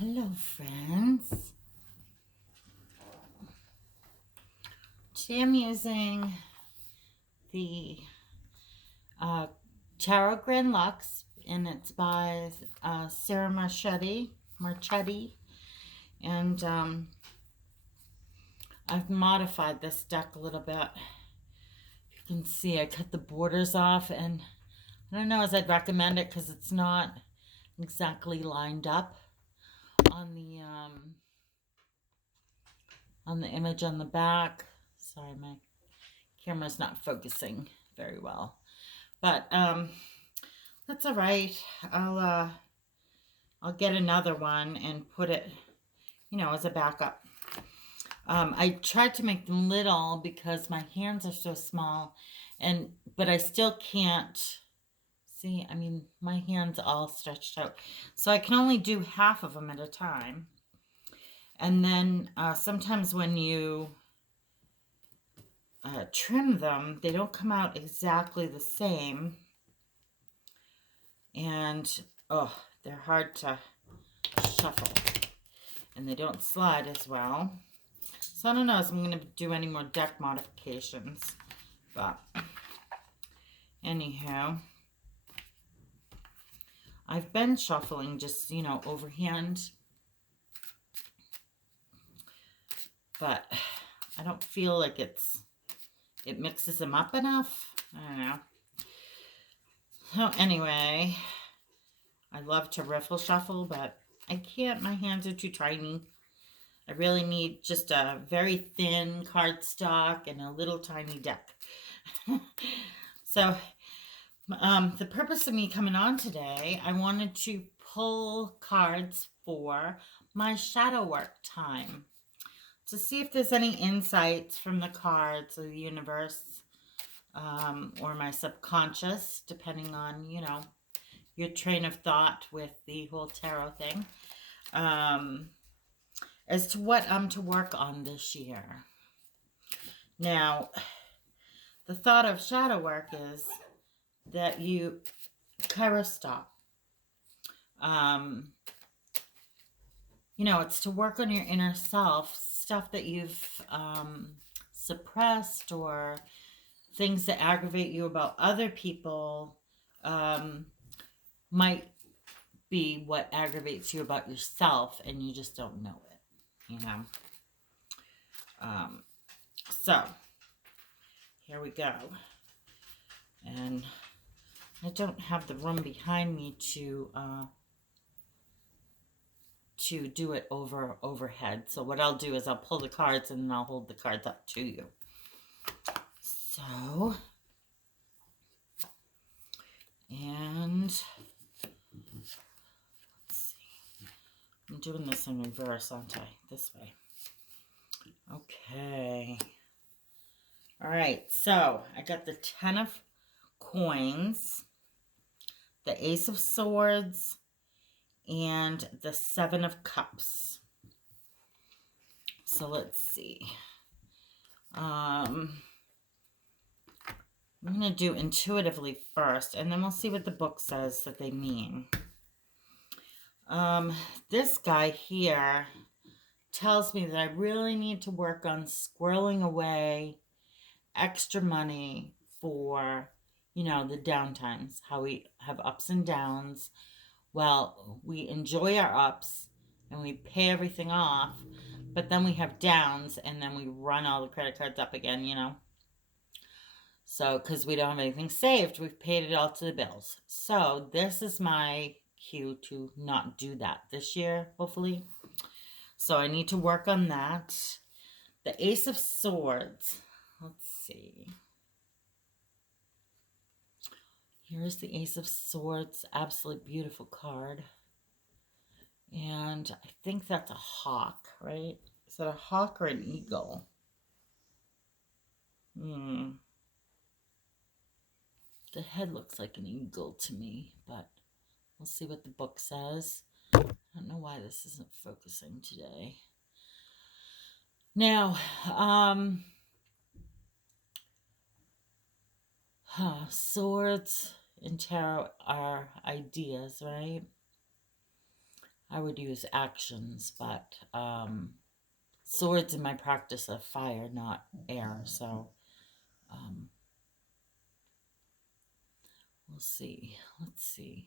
Hello, friends. Today I'm using the uh, Tarot Grand Lux, and it's by Sarah Marchetti, and I've modified this deck a little bit. You can see I cut the borders off, and I don't know as I'd recommend it because it's not exactly lined up on the image on the back. Sorry, my camera's not focusing very well. But that's all right. I'll get another one and put it, as a backup. I tried to make them little because my hands are so small, but I still can't see. I mean, my hands all stretched out, so I can only do half of them at a time. And then sometimes when you trim them, they don't come out exactly the same. And, they're hard to shuffle. And they don't slide as well. So I don't know if I'm going to do any more deck modifications. But, anyhow, I've been shuffling just, overhand. But I don't feel like it mixes them up enough. I don't know. So anyway, I love to riffle shuffle, but I can't. My hands are too tiny. I really need just a very thin cardstock and a little tiny deck. So the purpose of me coming on today, I wanted to pull cards for my shadow work time to see if there's any insights from the cards or the universe, or my subconscious, depending on, your train of thought with the whole tarot thing, as to what I'm to work on this year. Now, the thought of shadow work is that you kairos stop. It's to work on your inner self, stuff that you've suppressed, or things that aggravate you about other people might be what aggravates you about yourself, and you just don't know it, So, here we go. And I don't have the room behind me to do it overhead. So what I'll do is I'll pull the cards and then I'll hold the cards up to you. So, and let's see. I'm doing this in reverse, aren't I? This way. Okay. All right. So I got the 10 of coins, the Ace of Swords, and the 7 of Cups. So let's see. I'm going to do intuitively first, and then we'll see what the book says that they mean. This guy here tells me that I really need to work on squirreling away extra money for, the downtimes, how we have ups and downs. Well, we enjoy our ups and we pay everything off, but then we have downs and then we run all the credit cards up again. So, because we don't have anything saved, we've paid it all to the bills. So, this is my cue to not do that this year, hopefully. So, I need to work on that. The Ace of Swords. Let's see. Here's the Ace of Swords. Absolutely beautiful card. And I think that's a hawk, right? Is that a hawk or an eagle? The head looks like an eagle to me, but we'll see what the book says. I don't know why this isn't focusing today. Now, swords in tarot are ideas, right? I would use actions, but swords in my practice of fire, not air. So we'll see. Let's see.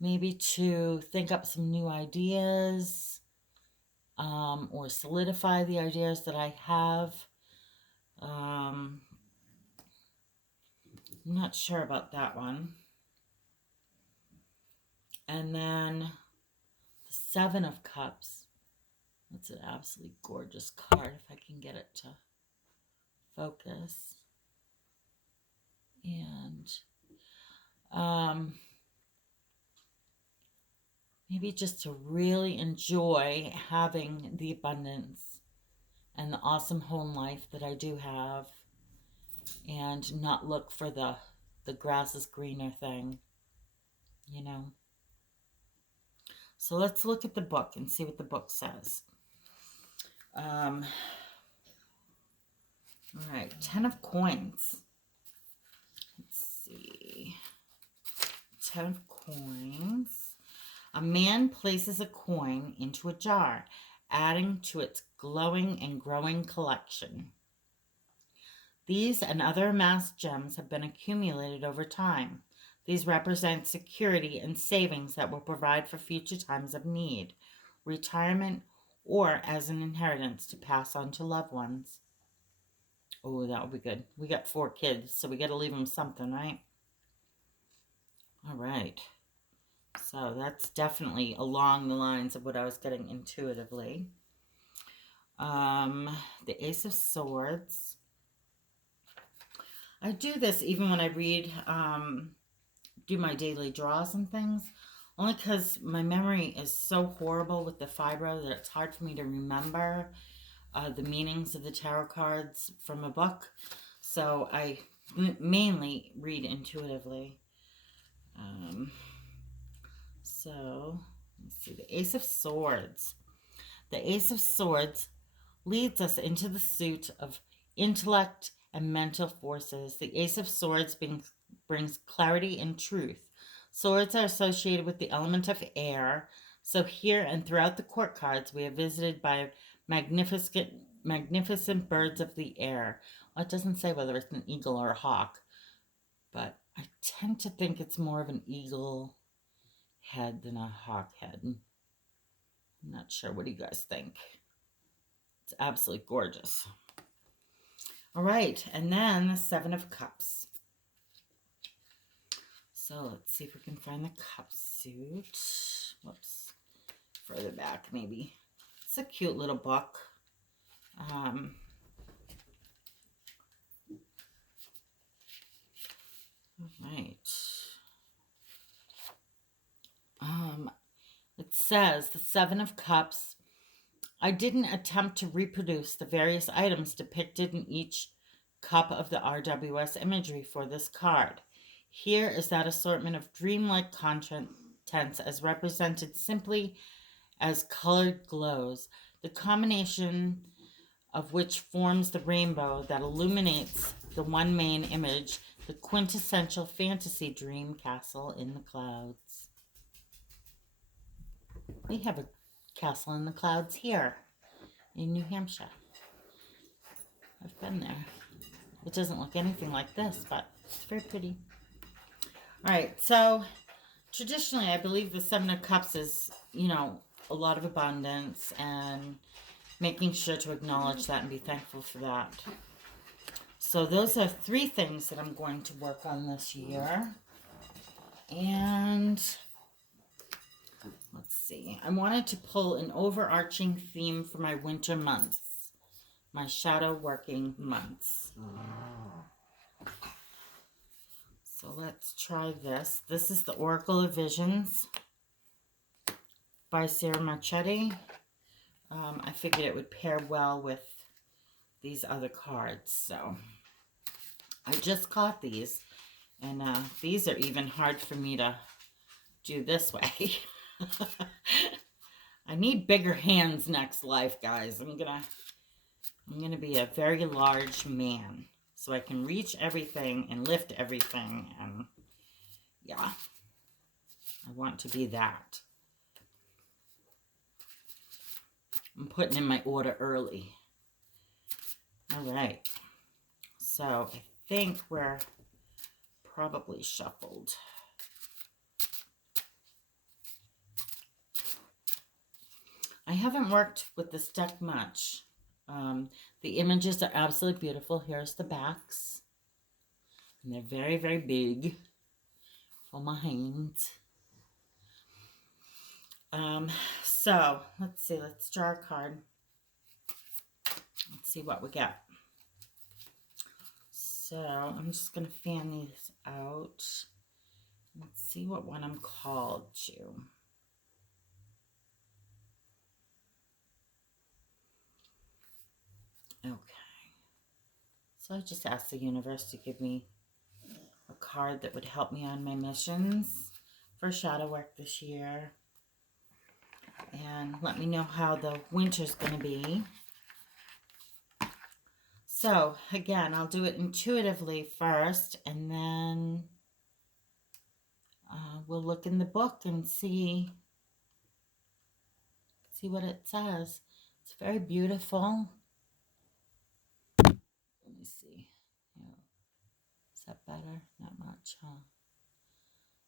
Maybe to think up some new ideas, or solidify the ideas that I have. I'm not sure about that one. And then the Seven of Cups. That's an absolutely gorgeous card if I can get it to focus. And maybe just to really enjoy having the abundance and the awesome home life that I do have, and not look for the grass is greener thing, you know. So let's look at the book and see what the book says. All right, 10 of Coins. Let's see. 10 of Coins. A man places a coin into a jar, adding to its glowing and growing collection. These and other amassed gems have been accumulated over time. These represent security and savings that will provide for future times of need, retirement, or as an inheritance to pass on to loved ones. Oh, that would be good. We got 4 kids, so we got to leave them something, right? All right. So that's definitely along the lines of what I was getting intuitively. The Ace of Swords. I do this even when I read, do my daily draws and things, only because my memory is so horrible with the fibro that it's hard for me to remember the meanings of the tarot cards from a book. So I mainly read intuitively. So let's see, the Ace of Swords. The Ace of Swords leads us into the suit of intellect and mental forces. The Ace of Swords brings clarity and truth. Swords are associated with the element of air. So here and throughout the court cards, we are visited by magnificent birds of the air. Well, it doesn't say whether it's an eagle or a hawk, but I tend to think it's more of an eagle head than a hawk head. I'm not sure. What do you guys think? It's absolutely gorgeous. All right, and then the Seven of Cups. So let's see if we can find the cup suit. Whoops. Further back, maybe. It's a cute little book. All right. It says the Seven of Cups. I didn't attempt to reproduce the various items depicted in each cup of the RWS imagery for this card. Here is that assortment of dreamlike contents as represented simply as colored glows, the combination of which forms the rainbow that illuminates the one main image, the quintessential fantasy dream castle in the clouds. We have a castle in the clouds here in New Hampshire. I've been there. It doesn't look anything like this, but it's very pretty. All right, so traditionally, I believe the Seven of Cups is, you know, a lot of abundance and making sure to acknowledge that and be thankful for that. So those are 3 things that I'm going to work on this year. And let's see. I wanted to pull an overarching theme for my winter months, my shadow working months. So let's try this. This is the Oracle of Visions by Sarah Marchetti. I figured it would pair well with these other cards. So I just got these. And these are even hard for me to do this way. I need bigger hands next life, guys. I'm gonna be a very large man, so I can reach everything and lift everything, and yeah, I want to be that. I'm putting in my order early. All right. So I think we're probably shuffled. I haven't worked with this deck much. The images are absolutely beautiful. Here's the backs. And they're very, very big for my hands. So let's see. Let's draw a card. Let's see what we get. So I'm just going to fan these out. Let's see what one I'm called to. Okay. So I just asked the universe to give me a card that would help me on my missions for shadow work this year. And let me know how the winter's going to be. So, again, I'll do it intuitively first, and then we'll look in the book and see what it says. It's very beautiful. Let me see. Yeah. Is that better? Not much, huh?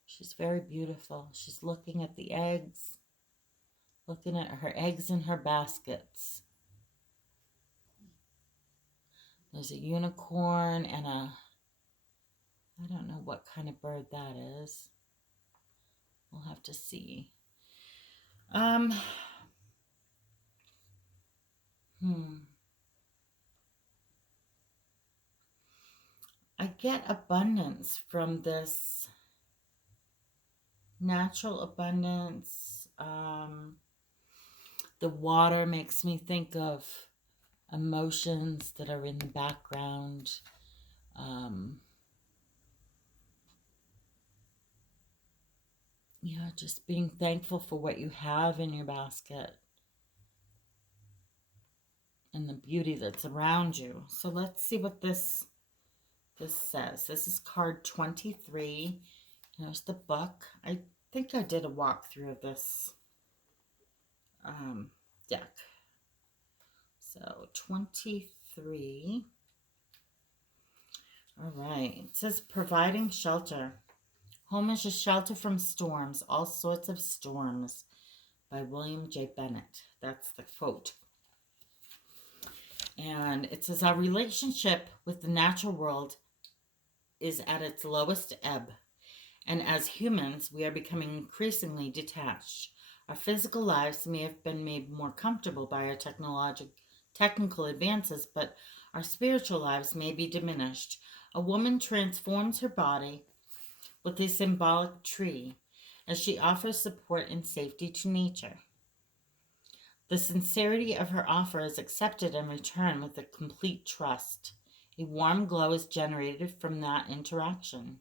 She's very beautiful. She's looking at the eggs, looking at her eggs in her baskets. There's a unicorn and I don't know what kind of bird that is. We'll have to see. I get abundance from this. Natural abundance. The water makes me think of emotions that are in the background. Yeah, just being thankful for what you have in your basket and the beauty that's around you. So let's see what this says. This is card 23. Here's the book. I think I did a walkthrough of this deck. So 23. All right. It says providing shelter. Home is a shelter from storms, all sorts of storms, by William J. Bennett. That's the quote. And it says our relationship with the natural world is at its lowest ebb. And as humans, we are becoming increasingly detached. Our physical lives may have been made more comfortable by our technical advances, but our spiritual lives may be diminished. A woman transforms her body with a symbolic tree as she offers support and safety to nature. The sincerity of her offer is accepted in return with a complete trust. A warm glow is generated from that interaction.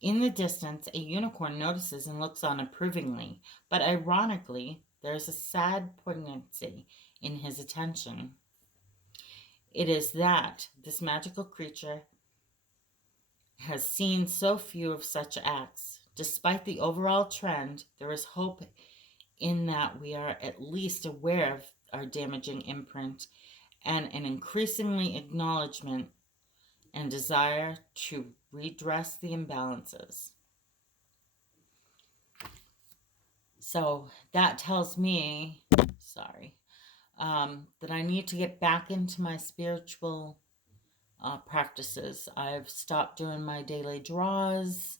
In the distance, a unicorn notices and looks on approvingly, but ironically, there is a sad poignancy in his attention. It is that this magical creature has seen so few of such acts. Despite the overall trend, there is hope in that we are at least aware of our damaging imprint and an increasingly acknowledgement and desire to redress the imbalances. So that tells me, that I need to get back into my spiritual practices. I've stopped doing my daily draws.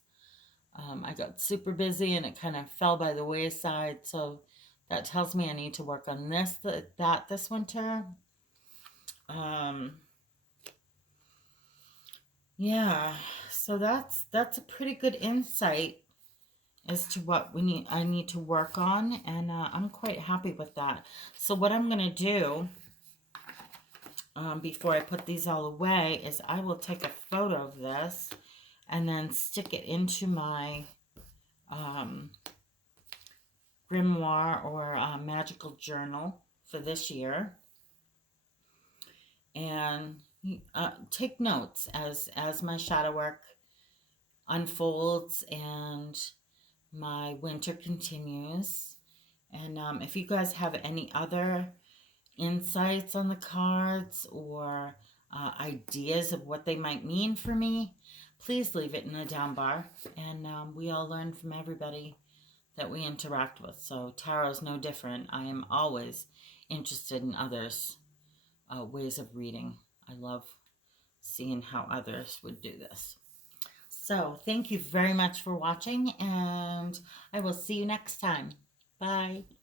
I got super busy and it kind of fell by the wayside. So that tells me I need to work on this winter. Yeah, so that's a pretty good insight as to what I need to work on, and I'm quite happy with that. So what I'm gonna do before I put these all away is I will take a photo of this and then stick it into my grimoire or magical journal for this year, and take notes as my shadow work unfolds and my winter continues. And if you guys have any other insights on the cards or ideas of what they might mean for me, please leave it in the down bar. And we all learn from everybody that we interact with. So tarot's no different. I am always interested in others' ways of reading. I love seeing how others would do this. So thank you very much for watching, and I will see you next time. Bye.